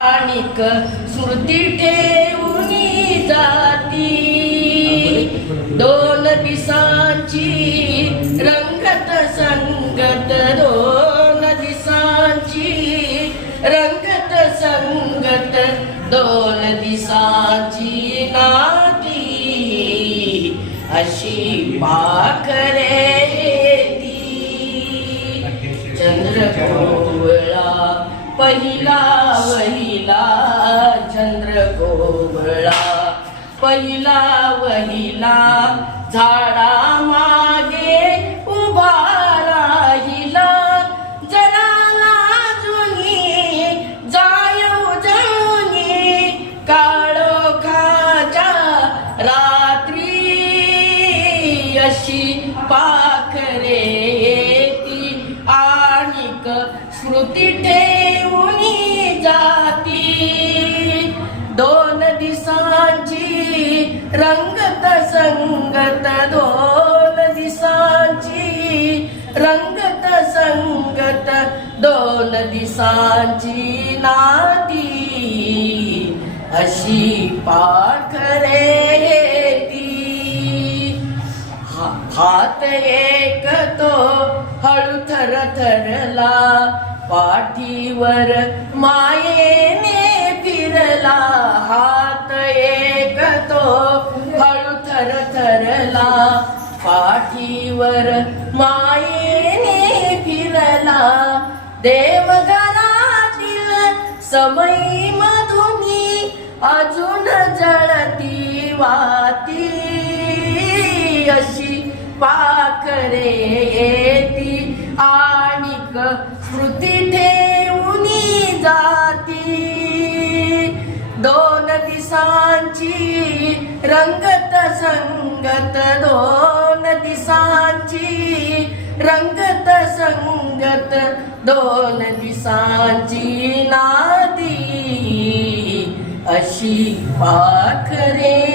आणिक स्मृती ठेवून जाती. दोन दिसांची रंगत संगत दोन दिसांची रंगत संगत दोन दिसांची नाती. अशी पाखरे ती चंद्र पहिला वहिला चंद्र कोवळा पहिला वहिला झाडा मागे उभा राहिला. जनाला जुनी जायू जुनी काळोखाच्या रात्री. अशी पाखरे येती आणिक स्मृती ठेवून जाती. दोन दिसांची रंगत संगत दोन दिसांची रंगत संगत दोन दिसांची नाती. अशी पाखरे येती हा- हात एक तो हळू थर थरला पाठीवर मायेने फिरला हात एक तो हळू थर थरला. पाठीवर मायेने फिरला देवघरातील समयी मधुनी अजून जळती वाती. अशी पाखरे मग स्मृती ठेवून जाती. दोन दिसांची रंगत संगत दोन दिसांची रंगत संगत दोन दिसांची नाती. अशी पाखरे